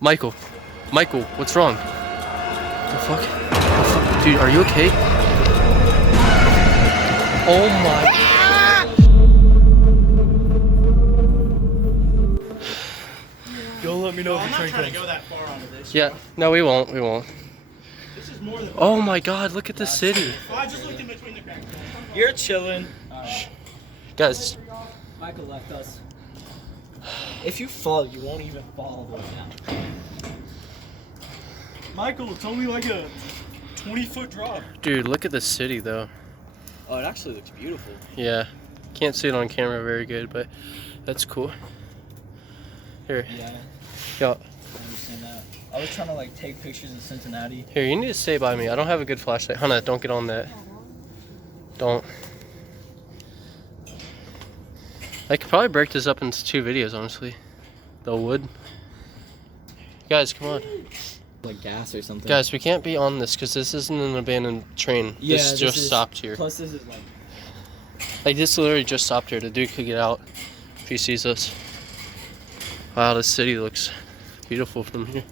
Michael, Michael, what's wrong? The fuck? The fuck? Dude, are you okay? Oh my. Don't let me know if I'm the not train trying comes. to go that far onto this. Yeah, no, we won't. We won't. This is more than. Oh my God, look at the city. Oh, I just looked in between the cracks. You're chilling. Guys, Michael left us. If you fall, you won't even fall all the way down. Michael, it's only like a 20-foot drop. dude, look at the city though. Oh, it actually looks beautiful. Yeah, can't see it on camera very good, but that's cool. Here, Yeah, yo, I understand that. I was trying to like take pictures in Cincinnati. here, you need to stay by me. I don't have a good flashlight. Hannah, don't get on that. Don't. I could probably break this up into 2 videos, honestly. The wood. Guys, come on. Like gas or something. Guys, we can't be on this because this isn't an abandoned train. Yeah, this just stopped here. Plus, this is Like, this literally just stopped here. The dude could get out if he sees us. Wow, this city looks beautiful from here.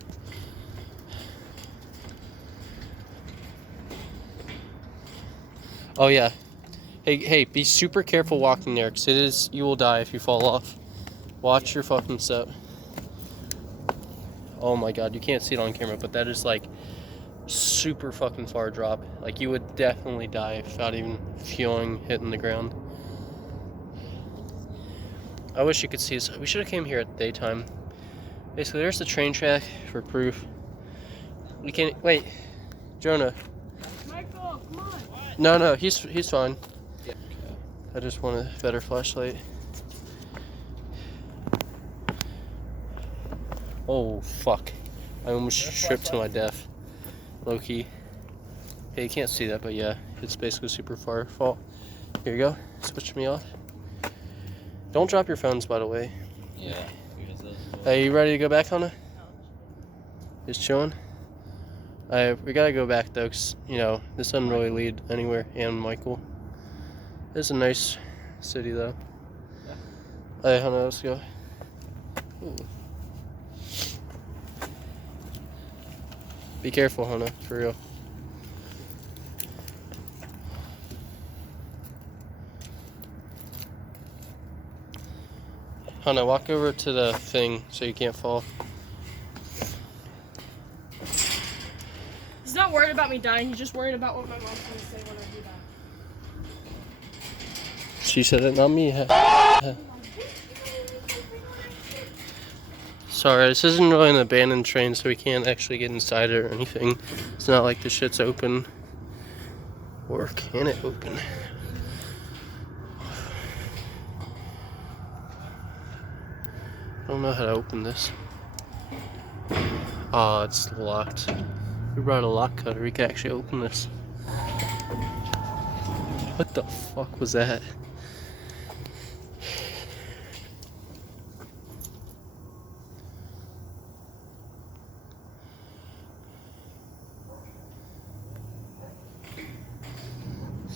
Oh, yeah. Hey, be super careful walking there because you will die if you fall off. Watch your fucking step. Oh my God, you can't see it on camera, but that is like super fucking far drop. Like, you would definitely die without even feeling hitting the ground. I wish you could see this. We should have came here at daytime. Basically, there's the train track for proof. We can't wait. Jonah. Michael, come on. No, he's fine. Yeah. I just want a better flashlight. Oh fuck! I almost tripped to my death. Low key. Hey, you can't see that, but yeah, it's basically super far fault. Here you go. Switch me off. Don't drop your phones, by the way. Yeah. Hey, you ready to go back, Hannah? Just chilling? We gotta go back though, 'cause, you know, this doesn't really lead anywhere. And Michael. It's a nice city though. Yeah. Hey, Hannah, let's go. Ooh. Be careful, Hannah, for real. Hannah, walk over to the thing so you can't fall. He's not worried about me dying. He's just worried about what my mom's going to say when I do that. She said it, not me. Sorry, this isn't really an abandoned train, so we can't actually get inside it or anything. It's not like the shit's open. Or can it open? I don't know how to open this. Oh, it's locked. We brought a lock cutter. We can actually open this. What the fuck was that?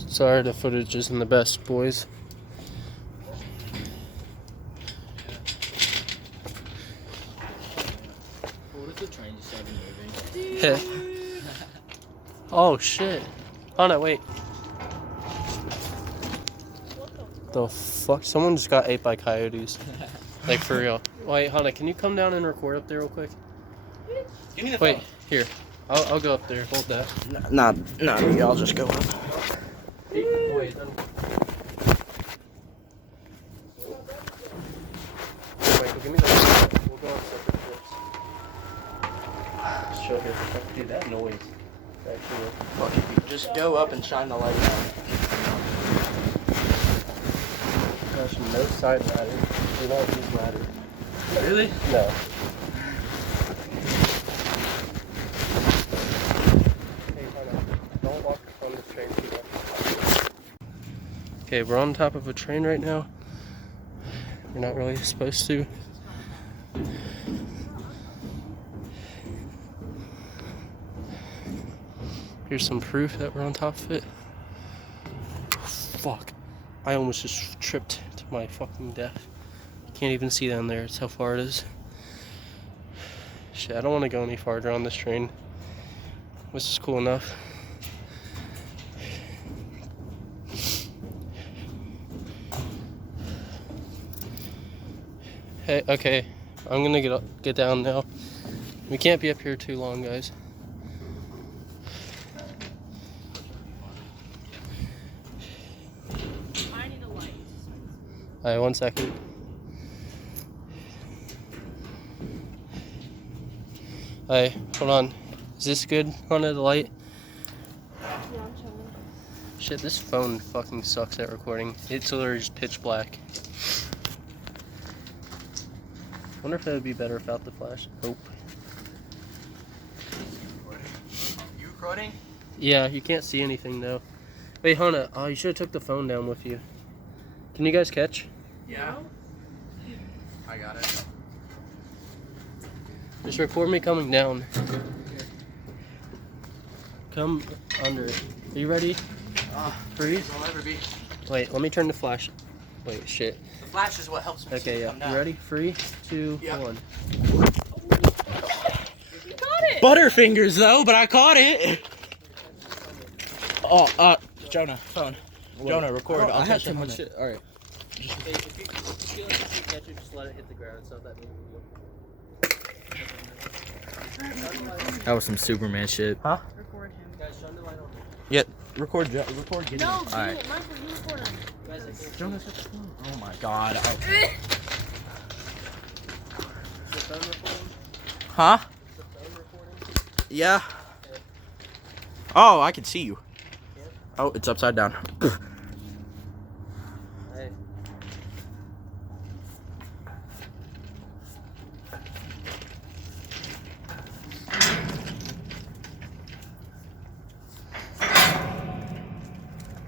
Sorry, the footage isn't the best, boys. What if the train just started moving? Oh shit. Oh no, wait. The fuck? Someone just got ate by coyotes. Like, for real. Wait, Hannah, can you come down and record up there real quick? Give me the Wait, phone. here. I'll go up there. Hold that. Nah, I'll just go up. Wait, then. Wait, give me that. We'll go on separate trips. Show here. Dude, that noise. Actually. Fuck it, just go up and shine the light on. Gosh, no side ladder. Do not use ladder. Really? No. Hey, Hannah, don't walk on the train too much. Okay, we're on top of a train right now. We're not really supposed to. Here's some proof that we're on top of it. Fuck. I almost just tripped to my fucking death. Can't even see down there. It's how far it is. Shit, I don't want to go any farther on this train. This is cool enough. Hey, okay, I'm gonna get down now. We can't be up here too long, guys. I need a light. Alright, 1 second. Alright, hold on. Is this good on the light? Yeah, I'm chilling. Shit, this phone fucking sucks at recording. It's literally just pitch black. Wonder if it would be better without the flash. Nope. You recording? Yeah, you can't see anything though. Wait, Hannah. Oh, you should have took the phone down with you. Can you guys catch? Yeah. I got it. Just record me coming down. Come under it. Are you ready? Freeze? I'll never be. Wait, let me turn the flash. Wait, shit. The flash is what helps me. Okay, yeah. You ready? 3, 2, 1. You got it! Butterfingers though, but I caught it. Oh, Jonah, phone. Jonah, record. I'll I have catch too it. much shit. Alright. If you feel like you can catch it, just let it hit the ground. It's not that big of a deal. That was some Superman shit. Record him. Guys, shine the light on me. Yeah, record. Record. Get No, it. do Alright. it. Michael, you record him. Guys, I can't. Jonah, shut the phone. Oh my God. Is the phone recording? Huh? Is the phone recording? Yeah. Oh, I can see you. Oh, it's upside down. Hey.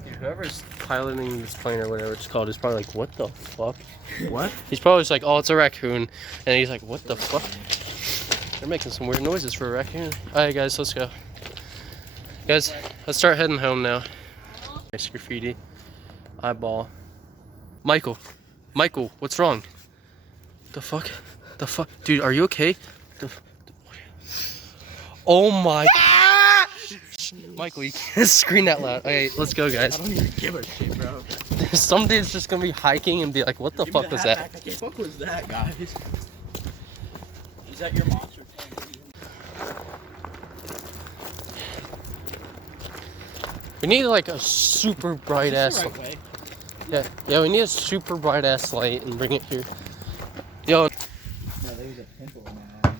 Dude, whoever's piloting this plane or whatever it's called is probably like, what the fuck? What? He's probably just like, oh, it's a raccoon. And he's like, what the fuck? They're making some weird noises for a raccoon. Alright, guys, let's go. Guys, let's start heading home now. Nice graffiti. Eyeball. Michael, what's wrong? The fuck? The fuck? Dude, are you okay? Oh my. Michael, you can't scream that loud. Okay, let's go, guys. I don't even give a shit, bro. Some dude's just gonna be hiking and be like, what the Give me fuck was hat that? back. What the fuck was that, guys? Is that your monster? We need like a super bright ass. Right way. Yeah, we need a super bright ass light and bring it here. Yo. No, there's a pimple in my eye.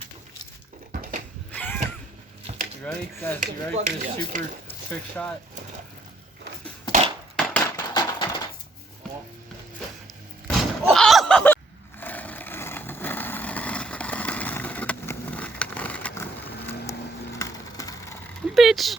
You ready? Guys, you ready for this super trick shot? Bitch!